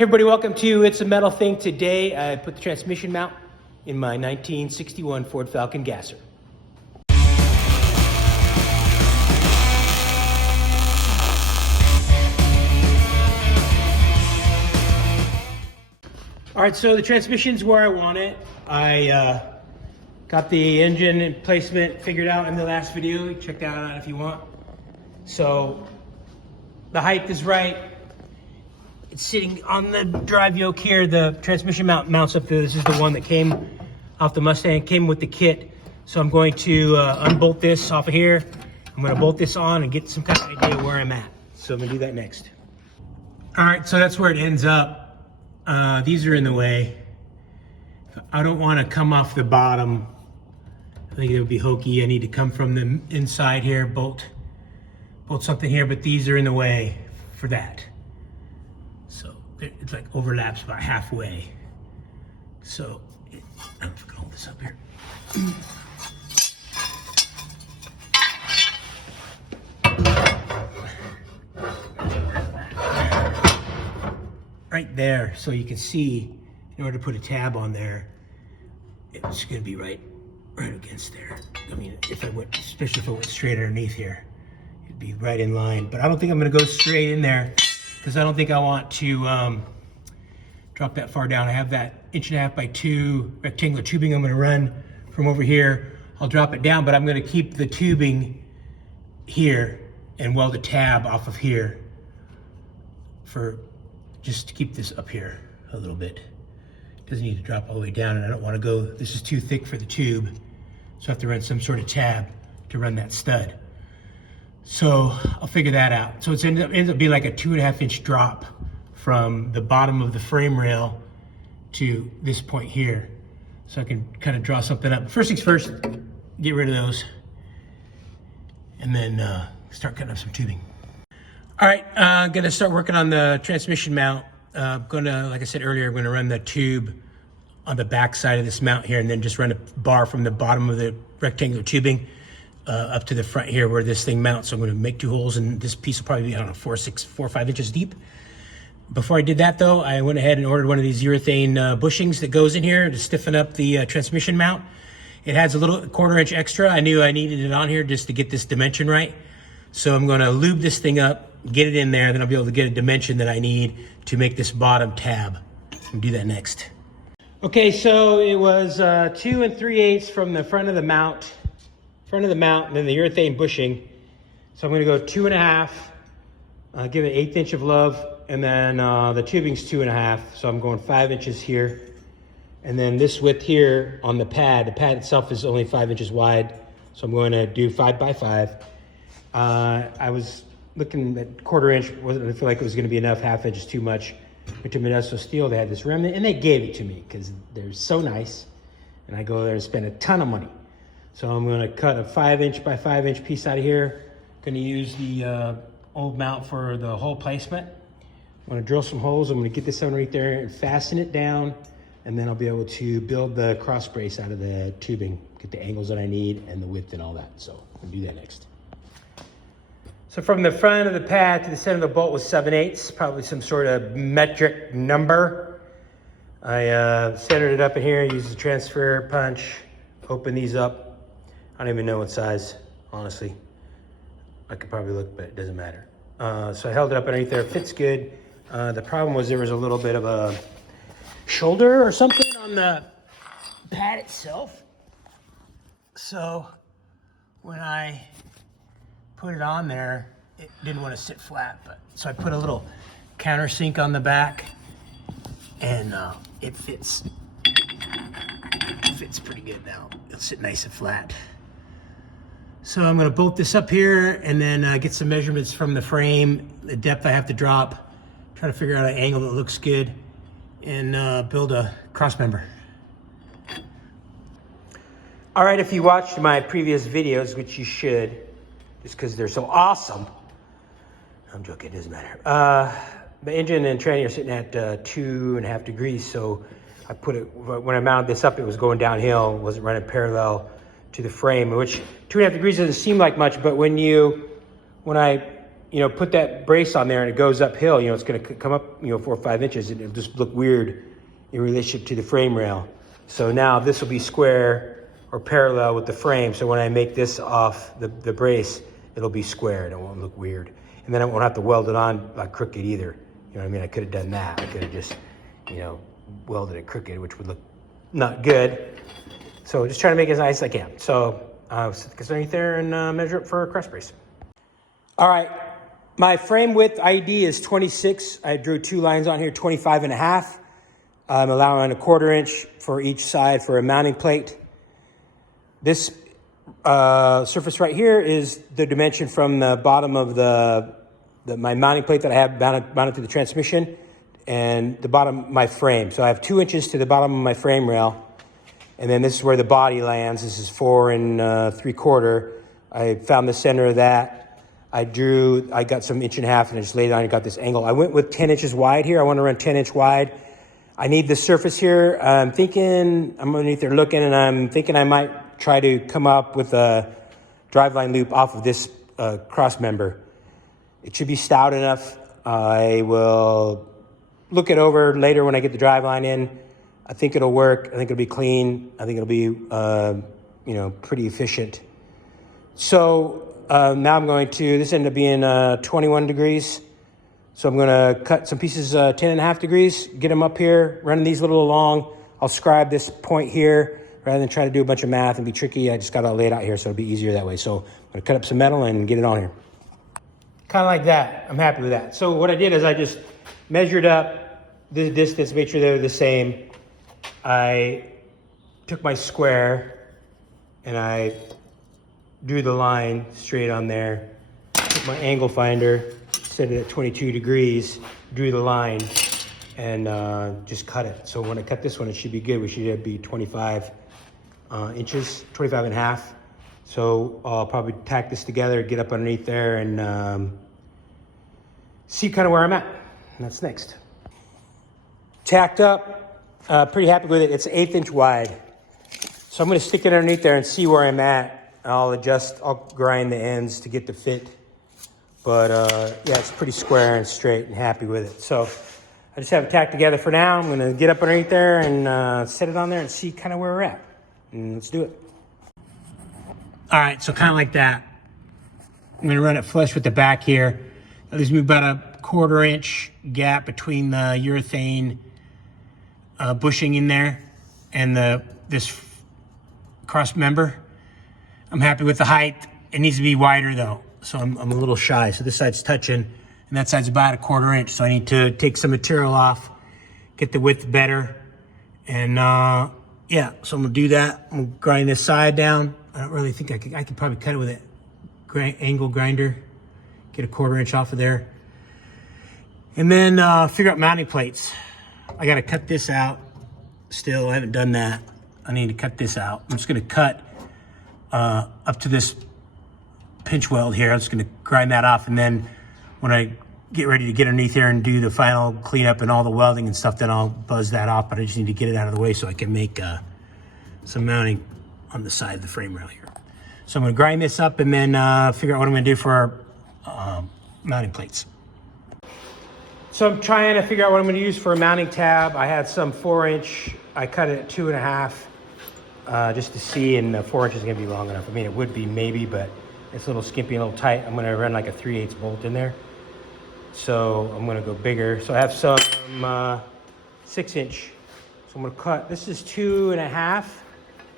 Hey everybody, welcome to It's a Metal Thing. Today I put the transmission mount in my 1961 Ford Falcon Gasser. All right, so the transmission's where I want it. I got the engine placement figured out in the last video. Check that out if you want. So the height is right. It's sitting on the drive yoke here. The transmission mount mounts up there. This is the one that came off the Mustang, came with the kit. So I'm going to unbolt this off of here. I'm going to bolt this on and get some kind of idea where I'm at. So I'm going to do that next. All right, so that's where it ends up. These are in the way. I don't want to come off the bottom. I think it would be hokey. I need to come from the inside here, bolt something here, but these are in the way for that. So it's like overlaps about halfway. So I'm gonna hold this up here. Right there, so you can see, in order to put a tab on there, it's gonna be right against there. I mean, if I went, especially if I went straight underneath here, it'd be right in line. But I don't think I'm gonna go straight in there because I don't think I want to drop that far down. I have that 1.5 by 2 rectangular tubing I'm gonna run from over here. I'll drop it down, but I'm gonna keep the tubing here and weld a tab off of here for just to keep this up here a little bit. Doesn't need to drop all the way down, and I don't want to go, this is too thick for the tube, so I have to run some sort of tab to run that stud. So I'll figure that out. So it ends up being like a 2.5 inch drop from the bottom of the frame rail to this point here. So I can kind of draw something up. First things first, get rid of those, and then start cutting up some tubing. All right, I'm gonna start working on the transmission mount. Like I said earlier, I'm gonna run the tube on the back side of this mount here, and then just run a bar from the bottom of the rectangular tubing up to the front here where this thing mounts. So I'm gonna make 2 holes, and this piece will probably be, I don't know, 4 or 5 inches deep. Before I did that though, I went ahead and ordered one of these urethane bushings that goes in here to stiffen up the transmission mount. It has a little 1/4 inch extra. I knew I needed it on here just to get this dimension right. So I'm gonna lube this thing up, get it in there, then I'll be able to get a dimension that I need to make this bottom tab. I'll do that next. Okay, so it was 2 3/8 from the front of the mount, and then the urethane bushing. So I'm gonna go 2.5, give it 1/8 inch of love, and then the tubing's 2.5, so I'm going 5 inches here. And then this width here on the pad itself is only 5 inches wide, so I'm going to do 5 by 5. I was looking at 1/4 inch, I feel like it was gonna be enough. 1/2 inch is too much. Went to Modesto Steel, they had this remnant, and they gave it to me because they're so nice. And I go there and spend a ton of money. So I'm gonna cut a 5 inch by 5 inch piece out of here. Gonna use the old mount for the hole placement. I'm gonna drill some holes. I'm gonna get this underneath there and fasten it down. And then I'll be able to build the cross brace out of the tubing, get the angles that I need and the width and all that. So I'll do that next. So from the front of the pad to the center of the bolt was 7/8, probably some sort of metric number. I centered it up in here, used the transfer punch, open these up. I don't even know what size, honestly. I could probably look, but it doesn't matter. So I held it up underneath there, it fits good. The problem was there was a little bit of a shoulder or something on the pad itself. So when I put it on there, it didn't want to sit flat, so I put a little countersink on the back, and it fits pretty good now. It'll sit nice and flat. So I'm gonna bolt this up here and then get some measurements from the frame, the depth I have to drop, try to figure out an angle that looks good, and build a cross member. All right, if you watched my previous videos, which you should, just because they're so awesome. I'm joking, it doesn't matter. The engine and tranny are sitting at 2.5 degrees, so I put it, when I mounted this up, it was going downhill, wasn't running parallel to the frame, which 2.5 degrees doesn't seem like much, but when I put that brace on there and it goes uphill, it's going to come up, 4 or 5 inches, and it'll just look weird in relationship to the frame rail. So now this will be square or parallel with the frame. So when I make this off the brace, it'll be square and it won't look weird. And then I won't have to weld it on like crooked either. You know what I mean? I could have done that. I could have just, welded it crooked, which would look not good. So just trying to make it as nice as I can. So sit underneath there and measure it for a cross brace. All right, my frame width ID is 26. I drew 2 lines on here, 25.5. I'm allowing a 1/4 inch for each side for a mounting plate. This surface right here is the dimension from the bottom of my mounting plate that I have mounted to the transmission, and the bottom of my frame. So I have 2 inches to the bottom of my frame rail, and then this is where the body lands. This is 4 3/4. I found the center of that. I got some 1.5 inches and I just laid it on and got this angle. I went with 10 inches wide here. I want to run 10-inch wide. I need the surface here. I'm underneath there looking, and I'm thinking I might try to come up with a driveline loop off of this cross member. It should be stout enough. I will look it over later when I get the driveline in. I think it'll work. I think it'll be clean. I think it'll be, pretty efficient. So now I'm going to, this ended up being 21 degrees. So I'm going to cut some pieces 10.5 degrees, get them up here, running these a little along. I'll scribe this point here rather than try to do a bunch of math and be tricky. I just got to lay it out here so it'll be easier that way. So I'm going to cut up some metal and get it on here. Kind of like that. I'm happy with that. So what I did is I just measured up the distance, made sure they were the same. I took my square and I drew the line straight on there. Took my angle finder, set it at 22 degrees, drew the line, and just cut it. So when I cut this one, it should be good. We should be 25 inches, 25.5. So I'll probably tack this together, get up underneath there, and see kind of where I'm at. And that's next. Tacked up, pretty happy with it. It's 1/8 inch wide. So I'm gonna stick it underneath there and see where I'm at. I'll grind the ends to get the fit. But yeah, it's pretty square and straight, and happy with it. So I just have it tacked together for now. I'm gonna get up underneath there and set it on there and see kind of where we're at. And let's do it. All right, so kind of like that. I'm gonna run it flush with the back here. That leaves me about a 1/4 inch gap between the urethane bushing in there and this cross member. I'm happy with the height. It needs to be wider though, so I'm a little shy. So this side's touching, and that side's about a 1/4 inch. So I need to take some material off, get the width better, and yeah. So I'm gonna do that. I'm gonna grind this side down. I don't really think I could probably cut it with an angle grinder, get a 1/4 inch off of there, and then figure out mounting plates. I gotta cut this out. Still, I haven't done that. I need to cut this out. I'm just gonna cut up to this pinch weld here. I'm just gonna grind that off, and then when I get ready to get underneath here and do the final cleanup and all the welding and stuff, then I'll buzz that off. But I just need to get it out of the way so I can make some mounting on the side of the frame rail here. So I'm gonna grind this up and then figure out what I'm gonna do for our mounting plates. So I'm trying to figure out what I'm gonna use for a mounting tab. I had some 4-inch, I cut it at 2.5 just to see, and 4 inches is gonna be long enough. I mean, it would be maybe, but it's a little skimpy, a little tight. I'm gonna run like a 3/8 bolt in there. So I'm gonna go bigger. So I have some 6-inch. So I'm gonna cut, this is 2.5,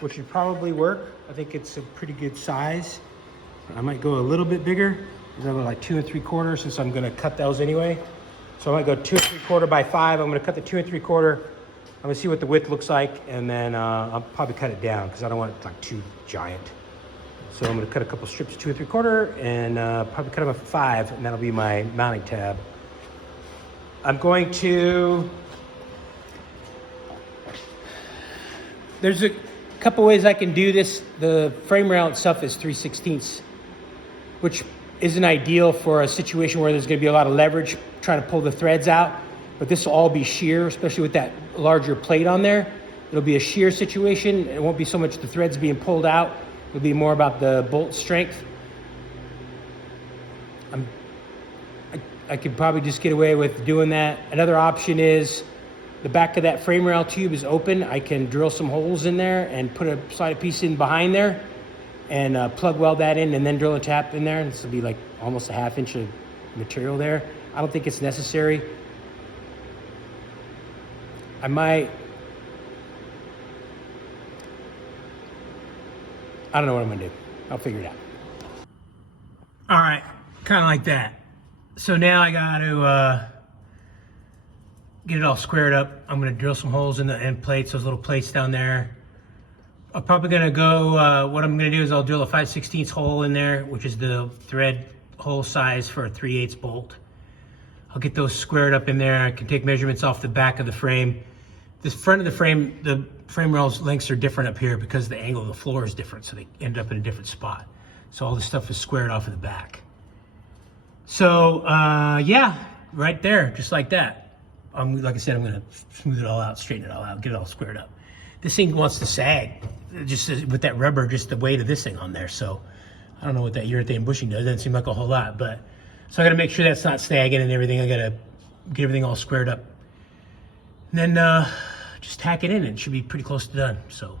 which would probably work. I think it's a pretty good size. I might go a little bit bigger. I'm gonna go like 2 3/4 since I'm gonna cut those anyway. So I might go 2 3/4 by 5. I'm gonna cut the 2 3/4. I'm gonna see what the width looks like, and then I'll probably cut it down because I don't want it like too giant. So I'm gonna cut a couple strips 2 3/4 and probably cut them up at 5, and that'll be my mounting tab. I'm going to, there's a couple ways I can do this. The frame rail itself is 3/16, which isn't ideal for a situation where there's gonna be a lot of leverage trying to pull the threads out, but this will all be shear, especially with that larger plate on there. It'll be a shear situation. It won't be so much the threads being pulled out. It'll be more about the bolt strength. I'm I could probably just get away with doing that. Another option is the back of that frame rail tube is open. I can drill some holes in there and put a slide piece in behind there and plug weld that in and then drill a tap in there. And this will be like almost a 1/2 inch of material there. I don't think it's necessary. I don't know what I'm gonna do. I'll figure it out. All right, kind of like that. So now I got to get it all squared up. I'm gonna drill some holes in the end plates, those little plates down there. I'm probably gonna go, what I'm gonna do is I'll drill a 5/16 hole in there, which is the thread hole size for a 3/8 bolt. I'll get those squared up in there. I can take measurements off the back of the frame. The front of the frame rails lengths are different up here because the angle of the floor is different, so they end up in a different spot. So all this stuff is squared off of the back. So yeah, right there, just like that. Like I said, I'm gonna smooth it all out, straighten it all out, get it all squared up. This thing wants to sag, just with that rubber, just the weight of this thing on there. So I don't know what that urethane bushing does. It doesn't seem like a whole lot, but so I gotta make sure that's not sagging and everything. I gotta get everything all squared up. And then just tack it in. It should be pretty close to done. So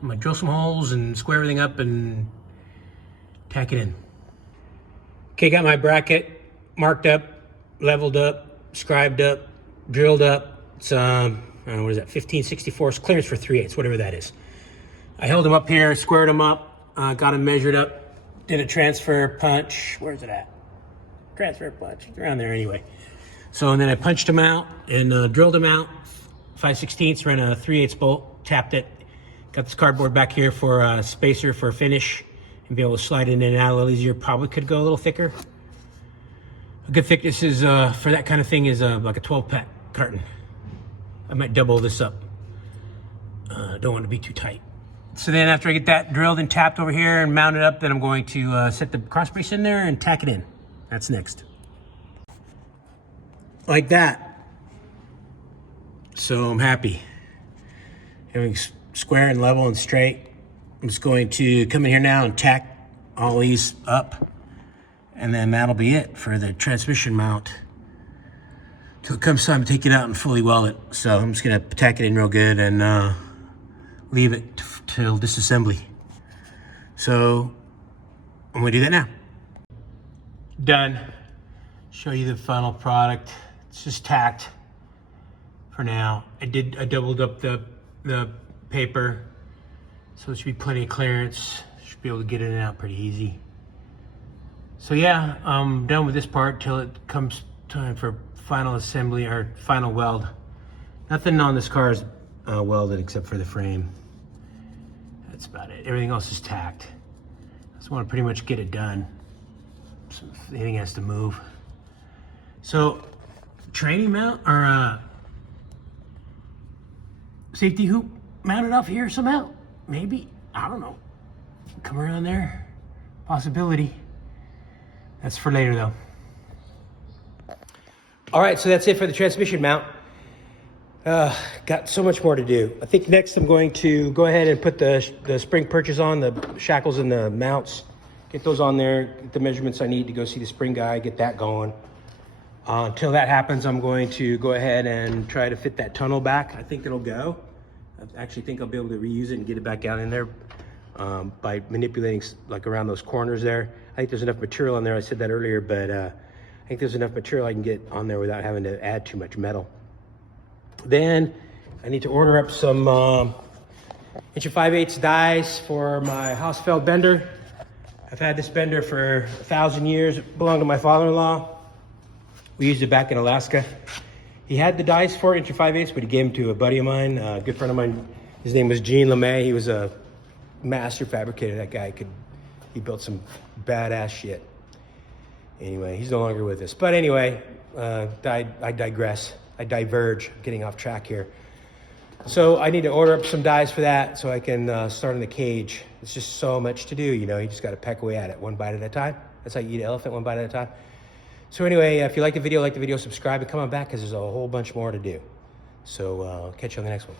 I'm gonna drill some holes and square everything up and tack it in. Okay, got my bracket marked up, leveled up, scribed up, drilled up. It's I don't know, what is that, 15/64 clearance for 3/8, whatever that is. I held them up here, squared them up, got them measured up, did a transfer punch. Where's it at? Transfer punch, it's around there anyway. So, and then I punched them out and drilled them out. 5/16, ran a 3/8 bolt, tapped it. Got this cardboard back here for a spacer for a finish and be able to slide it in and out a little easier. Probably could go a little thicker. A good thickness is, for that kind of thing, is like a 12-pack carton. I might double this up. Don't want to be too tight. So then after I get that drilled and tapped over here and mounted up, then I'm going to set the cross brace in there and tack it in. That's next. Like that. So I'm happy. Everything's square and level and straight. I'm just going to come in here now and tack all these up. And then that'll be it for the transmission mount. Till it comes time to take it out and fully weld it. So I'm just gonna tack it in real good and leave it till disassembly. So I'm gonna do that now. Done. Show you the final product. It's just tacked for now. I doubled up the paper, so there should be plenty of clearance. Should be able to get in and out pretty easy. So yeah, I'm done with this part till it comes time for final assembly or final weld. Nothing on this car is welded except for the frame. That's about it. Everything else is tacked. I just want to pretty much get it done. So if anything has to move. So, tranny mount or safety hoop mounted off here somehow? Maybe, I don't know. Come around there, possibility. That's for later though. All right, so that's it for the transmission mount. Got so much more to do. I think next I'm going to go ahead and put the spring purchase on, the shackles and the mounts. Get those on there, get the measurements I need to go see the spring guy, get that going. Until that happens, I'm going to go ahead and try to fit that tunnel back. I think it'll go. I actually think I'll be able to reuse it and get it back down in there by manipulating like around those corners there. I think there's enough material on there. I said that earlier, but I think there's enough material I can get on there without having to add too much metal. Then I need to order up some 1 5/8 dies for my Hausfeld bender. I've had this bender for 1,000 years. It belonged to my father-in-law. We used it back in Alaska. He had the dies for 1 5/8, but he gave them to a buddy of mine, a good friend of mine. His name was Gene LeMay. He was a master fabricator. That guy he built some badass shit. Anyway, he's no longer with us. But anyway, I digress. I diverge, getting off track here. So I need to order up some dies for that so I can start on the cage. It's just so much to do, you know, you just got to peck away at it one bite at a time. That's how you eat an elephant, one bite at a time. So anyway, if you like the video, subscribe and come on back because there's a whole bunch more to do. So catch you on the next one.